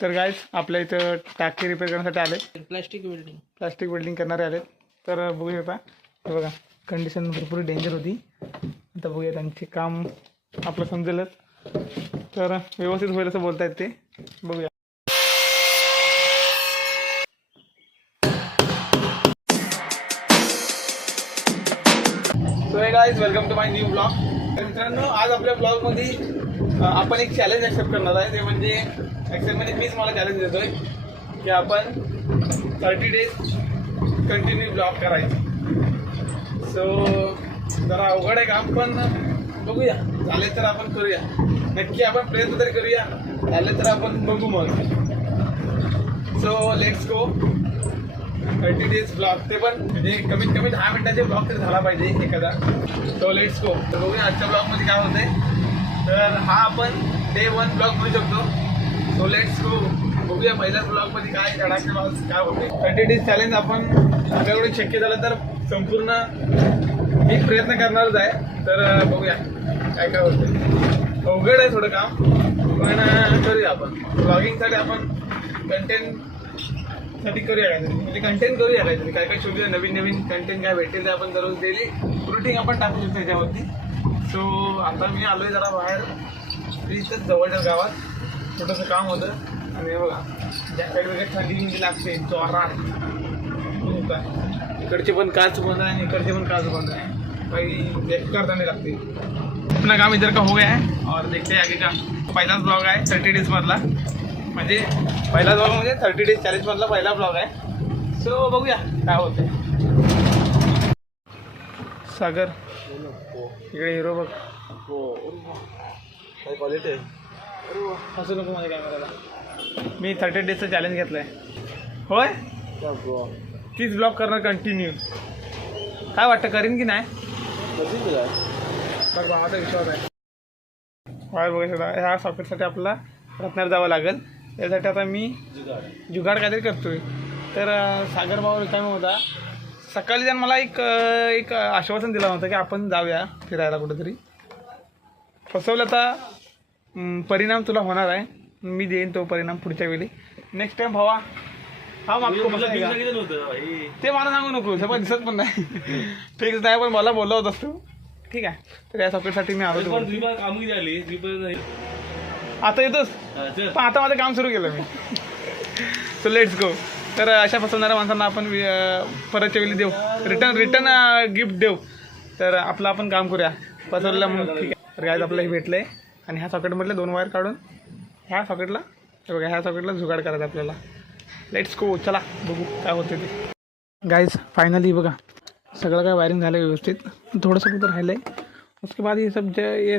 तर गाईज आपल्या इथं टाकी रिपेअर करण्यासाठी आले, प्लास्टिक वेल्डिंग करणारे आले. तर बघूया आता, हे बघा कंडिशन भरपूर डेंजर होती. आता बघूया त्यांचे काम आपलं समजेलच. तर व्यवस्थित होईल असं बोलतायत ते, बघूया. So hey guys, welcome to my new blog. तर मित्रांनो, आज आपल्या ब्लॉगमध्ये आपण एक चॅलेंज ॲक्सेप्ट करणार आहे. ते म्हणजे ॲक्सेप्ट म्हणजे मीच मला चॅलेंज देतोय की आपण 30 डेज कंटिन्यू ब्लॉग करायचे. सो जरा अवघड आहे काम, पण बघूया. झाले तर आपण करूया, नक्की आपण प्रयत्न तरी करूया. झाले तर आपण बघू मग. So let's go. 30 days blog, ते पण म्हणजे कमीत कमी 10 मिनिटाचे ब्लॉग तरी झाला पाहिजे एखादा. So let's go. तर बघूया आजच्या ब्लॉगमध्ये काय होतंय. तर हा आपण डे 1 ब्लॉग म्हणू शकतो. So let's go. बघूया पहिल्याच ब्लॉगमध्ये काय धडाके काय होते. 30 डेज चॅलेंज आपण आपल्याकडून शक्य झालं तर संपूर्ण मी प्रयत्न करणारच आहे. तर बघूया काय काय होतं. अवघड आहे थोडं काम, पण करूया आपण. ब्लॉगिंगसाठी आपण कंटेंटसाठी करूया काहीतरी, म्हणजे कंटेंट करूया काहीतरी. काय काय शोधूया, नवीन नवीन कंटेंट काय भेटेल ते आपण दररोज डेली रुटीन आपण टाकू शकतो त्याच्यावरती. सो आता मी आलो आहे जरा बाहेर, इथंच जवळच्या गावात छोटंसं काम होतं. आणि हे बघा जॅकेट वगैरे थंडी लागते, जोरात खूप आहे. इकडचे पण काच बंद आहे आणि इकडचे पण काच बंद आहे. काही बेकार थंडी लागते. अपना काम इधर का हो गया है और देखते हैं आगे का. पहिलाच ब्लॉग आहे 30 डेज मधला, म्हणजे पहिला ब्लॉग म्हणजे 30 डेज चॅलेंज मधला पहिला ब्लॉग आहे. सो बघूया काय होते. सागर इकडे हिरो बघ, काय क्वालिटी आहे. असू नको माझ्या कॅमेराला. मी 30 डेजचं चॅलेंज घेतलं आहे. होय, तीच ब्लॉग करणार कंटिन्यू. काय वाटतं, करीन की नाही? बघ माझा विश्वास आहे. वायर बघायचं ह्या सॉकेटसाठी आपल्याला रत्नार जावं लागेल. त्यासाठी आता मी जुगाड काहीतरी करतोय. तर सागर भाऊ रिकामी होता. सकाळी जण मला एक आश्वासन दिलं होतं की आपण जाऊया फिरायला कुठेतरी. फसवलं. आता परिणाम तुला होणार आहे. मी देईन तो परिणाम पुढच्या वेळी. नेक्स्ट टाइम भावा हा मागतो. ते मला सांगू नको, सगळं दिसत पण नाही. फिक्स नाही, पण मला बोलला होतास तू. ठीक आहे. तर या सॉकेटसाठी मी आलो. आता येतोस, पण आता माझं काम सुरू केलं मी. So let's go. तर अशा फसवणाऱ्या माणसांना आपण परतच्या वेळी देऊ, रिटर्न गिफ्ट देऊ. तर आपलं आपण काम करूया फसवलेलं म्हणून. ठीक आहे. तर आज आपल्याला हे भेटलं आहे. आणि ह्या सॉकेटमधले 2 वायर काढून ह्या सॉकेटला, बघा ह्या सॉकेटला जुगाड करायचं आपल्याला. Let's go. चला बघू काय होते ते. गाइज फाइनली बघा सगळं काय वायरिंग झालं व्यवस्थित. थोडंसं कुठं राहिलं आहे. उसके बाद ये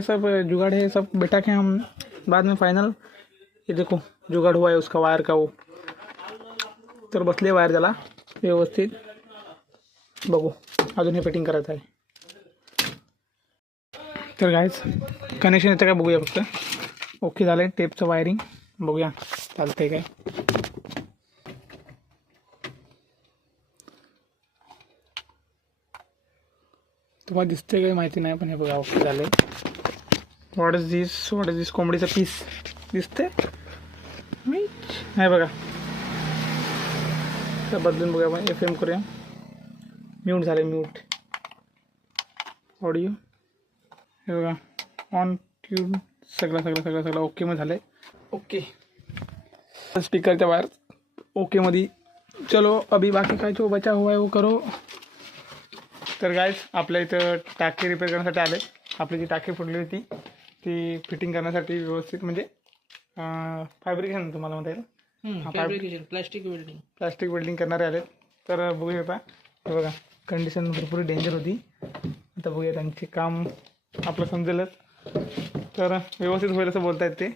सब जुगाड़ है, सब बैठा के हम बाद में फाइनल. ये देखो जुगाड़ हुआ है उसका वायर का वो. तर बसले वायर त्याला व्यवस्थित. बघू अजून हे फिटिंग करायचं आहे. तर गाइज कनेक्शन येतं काय बघूया फक्त. ओके झालं आहे टेपचं वायरिंग. बघूया चालतं आहे काय. तुम्हाला दिसते काही माहिती नाही, पण हे बघा ओके झालं आहे. व्हॉट इज दिस कोंबडीचा पीस दिसते मी नाही बघा. तर बदलून बघूया आपण. FM करूया. म्यूट झाले, म्यूट ऑडिओ. हे बघा ऑन ट्यून सगळं ओके मग झालं आहे. ओके स्पीकरच्या वायर ओके मध्ये. चलो अभी बाकी काय जो बचा हुआ है वो करो. तर गाइज आपल्या इथं टाकी रिपेअर करण्यासाठी आले. आपली जी टाकी फुटली होती ती फिटिंग करण्यासाठी व्यवस्थित, म्हणजे फॅब्रिकेशन तुम्हाला म्हणता येईल, प्लास्टिक वेल्डिंग करणारे आले. तर बघूया आता, हे बघा कंडिशन भरपूर डेंजर होती. आता बघूया त्यांचे काम आपलं समजेलच. तर व्यवस्थित होईल असं बोलतायत ते,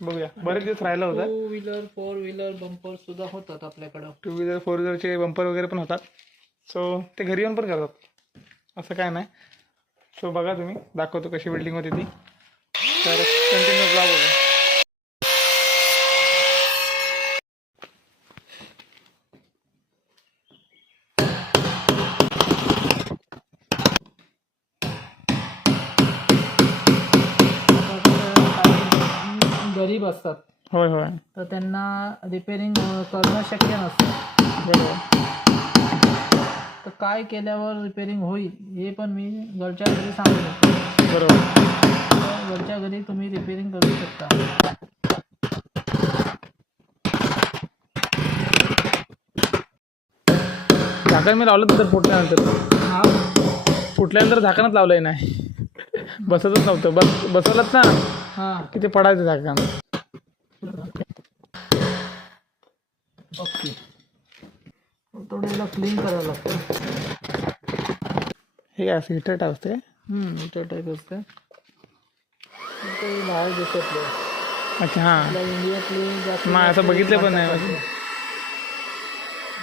बघूया. बरेच दिवस राहिलं होतं. 2 व्हीलर 4 व्हीलर बंपर सुद्धा होतात आपल्याकडं. 2 व्हीलर 4 व्हीलरचे बंपर वगैरे पण होतात. सो ते घरी येऊन पण करतात, असं काय नाही. सो बघा तुम्ही, दाखवतो कशी बिल्डिंग होती ती. तर कंटिन्यू ब्लॉग बघा. गरीब असतात. होय होय तर त्यांना रिपेअरिंग करणं शक्य नसतं. बरोबर. तर काय केल्यावर रिपेअरिंग होईल हे पण मी घरच्या घरी सांगू शकतो. बरोबर. तर घरच्या घरी तुम्ही रिपेअरिंग करू शकता. झाकण मी लावलं तर फुटल्यानंतर, हा फुटल्यानंतर झाकणच लावलंय नाही. बसतच नव्हतं. बसवलंच ना हा की ते पडायचं झाकण. ओके. थोडं याला क्लीन करायला लागतं. हे काय हिटर टाईप असते. मीटर टाईप असते. ते बाहेर दिसत नाही. अच्छा हां. आपल्या इंडियातली जास्त नाही असं बघितलं पण नाही.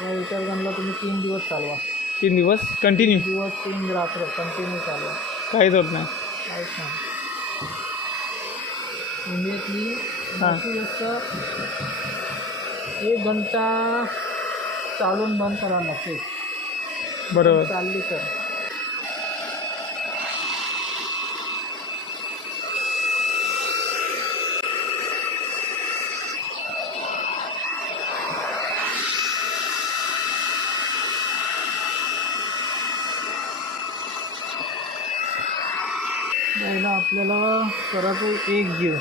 या हिटर गनला तुम्ही 3 दिवस चालवा. 3 दिवस कंटिन्यू, 3 दिवस 3 रात्र कंटिन्यू चालवा. काहीच होत नाही. काहीच नाही. इंडियातली हां. जास्तीत जास्त 1 घंटा चालून बंद करायला लागते. बरोबर. चालली तर पहिला आपल्याला करायचं 1 जीव.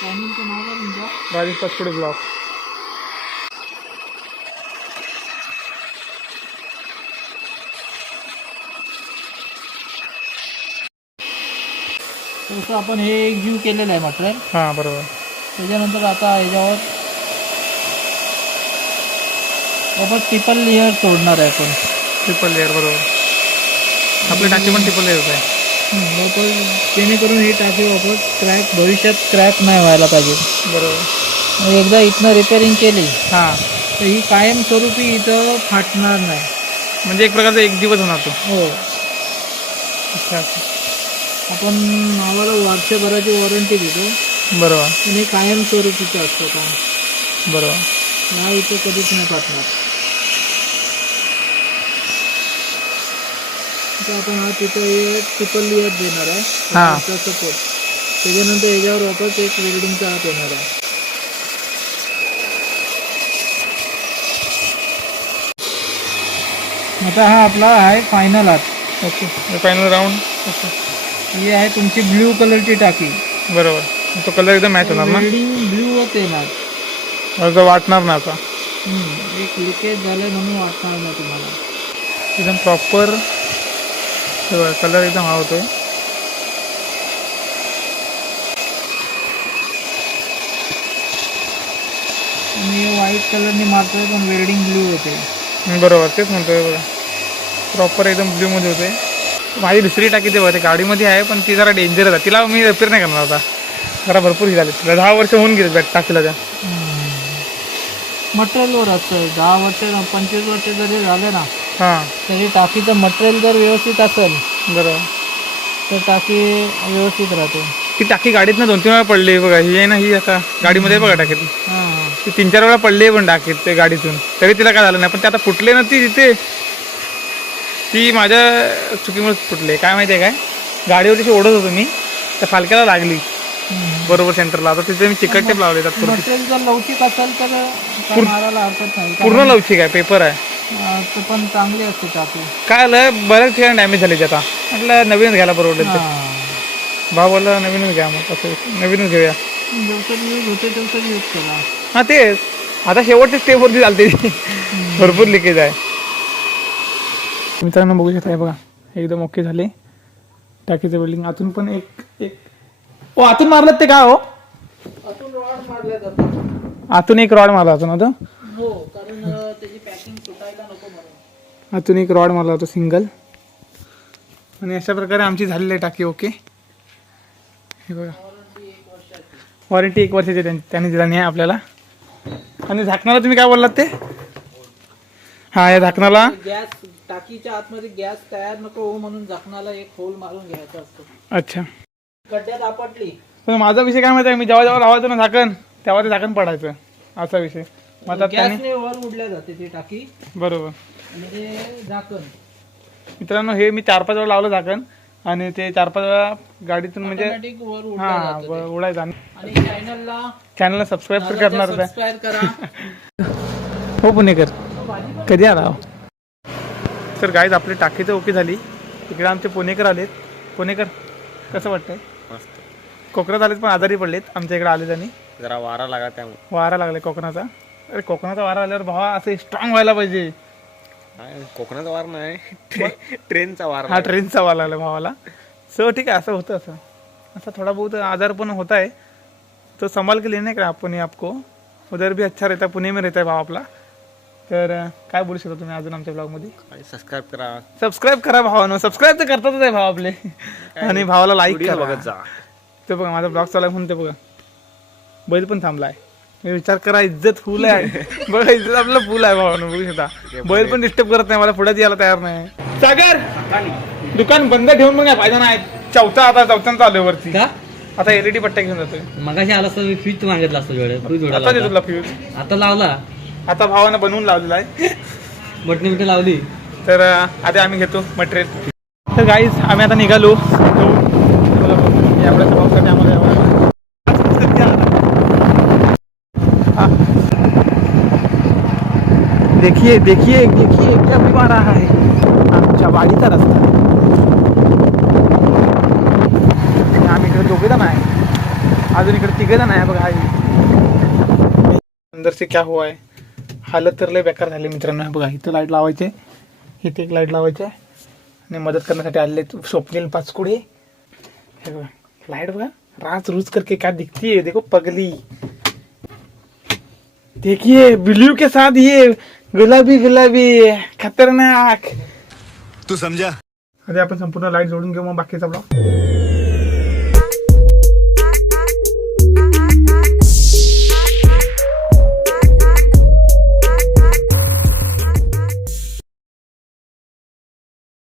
चॅनलचं नाव काय तुमचं? राजेश पाचपुडे ब्लॉग. तसं आपण हे 1 जीव केलेलं आहे मटेरियल. हां बरोबर. त्याच्यानंतर आता ह्याच्यावर आपण ट्रिपल लेअर तोडणार आहे आपण. ट्रिपल लेअर बरोबर. आपली टाकी पण ट्रिपल लेअर आहे. वापर जेणेकरून ही टाकी वापर भविष्यात क्रॅक नाही व्हायला पाहिजे. बरोबर. एकदा इथनं रिपेअरिंग केली हां तर ही कायमस्वरूपी इथं फाटणार नाही. म्हणजे एक प्रकारचा एक दिवस होणार तो. हो. अच्छा. आपण आम्हाला वर्षभराची वॉरंटी देतो बरोबर. पण हे कायमस्वरूपीचं असतं काम. बरोबर. हा इथं कधीच नाही फाटणार. तर आपण हा तिथं ट्रिपल लेअर देणार आहे. हां. सपोर्ट. त्याच्यानंतर याच्यावर वापस एक वेल्डिंगचा हात येणार आहे. आता हा आपला आहे फायनल हात. ओके. Final round. ओके. ही आहे तुमची ब्ल्यू कलरची टाकी. बरोबर. तो कलर एकदम मॅच होणार ना. वेल्डिंग ब्ल्यू होत येणार. असं वाटणार ना आता. एक लिकेज झालं म्हणून वाटणार नाही तुम्हाला. एकदम प्रॉपर कलर एकदम हा होतोय. मी व्हाईट कलरने मारतोय पण वेल्डिंग ब्ल्यू होते. बरोबर. तेच म्हणतोय बघा. प्रॉपर एकदम ब्ल्यूमध्ये होते. माझी दुसरी टाकी ते बघा गाडीमध्ये आहे पण ती जरा डेंजरच आहे. तिला मी रिपेअर नाही करणार आता. जरा भरपूर ही झाली. तिला 10 वर्ष होऊन गेले बॅट टाकीला त्या. मटेरियलवर असतं. 10 वर्ष 25 वर्ष जरी झाले ना हां तरी टाकीचं मटेरियल जर व्यवस्थित असेल बरोबर. तर टाकी व्यवस्थित राहते. ती टाकी गाडीतनं 2-3 वेळा पडली बघा. ही आहे ना, ही आता गाडीमध्ये बघा टाकीत हां ती 3-4 वेळा पडली पण टाकीत ते गाडीतून, तरी तिला काय झालं नाही. पण ते आता फुटले ना ती तिथे, ती माझ्या चुकीमुळे फुटले. काय माहिती आहे काय, गाडीवरची ओढत होतो मी, त्या फालक्याला लागली बरोबर सेंटरला. आता तिथे मी चिकट टेप लावले. मटेरियल जर लवचिक असेल तर काय मारायला हरकत नाही. पूर्ण लवचिक आहे, पेपर आहे. तर पण चांगली असते टाकी. काय आलं, बऱ्याच ठिकाणी डॅमेज झाले आता. म्हटलं नवीनच घ्यायला परवडेल ते. भाव बोलला नवीनच घ्या, मग असं नवीनच घेऊया. जवसर यूज होते तसं यूज करा. हां तेच, आता शेवटच्या स्टेपवरती चालते भरपूर लिकेज आहे. मित्रांनो बघू शकता, बघा एकदम ओके झाले टाकीचं बिल्डिंग. आतून पण एक ओ आतून मारलं ते काय हो, आतून रॉड मारले जातात. आतून एक रॉड मारला होता ना तो. हो, कारण त्याची पॅकिंग तुटायला नको म्हणून आतून एक रॉड मारला होता सिंगल. आणि अशा प्रकारे आमची झालेली आहे टाकी ओके. हे बघा, वॉरंटी 1 वर्षाची त्यांनी दिला नाही आपल्याला. आणि झाकणाला तुम्ही काय बोललात ते, हा या झाकणाला गॅस टाकीच्या आतमध्ये गॅस तयार नको हो म्हणून झाकणाला एक होल मारून घ्यायचा असतो. अच्छा, गड्ड्यात आपटली. पण माझा विषय काय माहिती आहे, मी जेव्हा जेव्हा लावायचो ना झाकण, तेव्हा ते झाकण पडायचं, असा विषय. मग आता त्याने गॅसने वर उडल्या जाते ती टाकी बरोबर. आणि ते झाकण मित्रांनो हे मी 4-5 वेळा लावलं झाकण आणि ते 4-5 वेळा गाडीतून म्हणजे ऑटोमॅटिक वर उडलं हा जातं ते. उडायचं. आणि चॅनलला सबस्क्राईब तर करणार होता. सबस्क्राईब करा. हो पुणेकर कधी आला हो? तर गाईज आपली टाकी तर ओके झाली. इकडे आमचे पुणेकर आलेत. पुणेकर कसं वाटतंय? मस्त. कोकणात आलेत पण आजारी पडलेत आमच्या इकडे आले त्यांनी. जरा वारा लागा त्यामुळे. वारा लागलाय कोकणाचा. अरे कोकणाचा वारा आल्यावर भावा असं स्ट्रॉंग व्हायला पाहिजे. कोकणाचा वार नाही ट्रेनचा वार. हा ट्रेनचा वारा लागला भावाला. सो ठीक आहे असं होतं. असं थोडा बहुत आजार पण होता है तो संभाल के लेने का आपण आपको उधर भी अच्छा रहता पुणे में रहता है भाव आपला. तर काय बोलू शकता तुम्ही अजून आमच्या ब्लॉगमध्ये? सबस्क्राईब करा भावानं. सबस्क्राईब तर करतातच आहे भाव आपले. आणि भावाला लाईक करा. बघत जा. ते बघा माझा ब्लॉग चालू आहे म्हणून ते बघा बैल पण थांबलाय. विचार करा इज्जत फुल आहे. बघा इज्जत आपल्याला फुल आहे भावानं. बघू शकता बैल पण डिस्टर्ब करत नाही मला. पुढे यायला तयार नाही. सागर दुकान बंद ठेवून मग फायदा नाही. चौथ्यानं चालू आहे वरती. आता एलईडी पट्ट्या घेऊन जातोय. मगाशी आला असता फ्यूज मागितला असतो. आता देतो तुला फ्यूज. आता लावला. आता भावानं बनवून लावलेला आहे. बटणी बिटणी लावली. तर आधी आम्ही घेतो मटेरियल. तर गाईज आम्ही आता निघालो. एवढ्या पावसाने आम्हाला देखिए देखिए देखिए क्या भी मारा है आमच्या वाडीचा रस्ता. आम्ही इकडे 2 जण आहे. अजून इकडे 3 जण आहे बघा. अंदर से क्या हुआ है. हालत तर लय बेकार झाली मित्रांनो. बघा इथं लाईट लावायचे. इथे एक लाईट लावायचे आणि मदत करण्यासाठी आलेले स्वप्नील पाचकुडे. हे बघा लाईट बघा राज रूज करके क्या दिखती है. देखो पगली. देखिए ब्लू के साथ ये गुलाबी गुलाबी खतरनाक. तू समझा. आधी आपण संपूर्ण लाईट जोडून घेऊ मग बाकीचा ब्लॉग.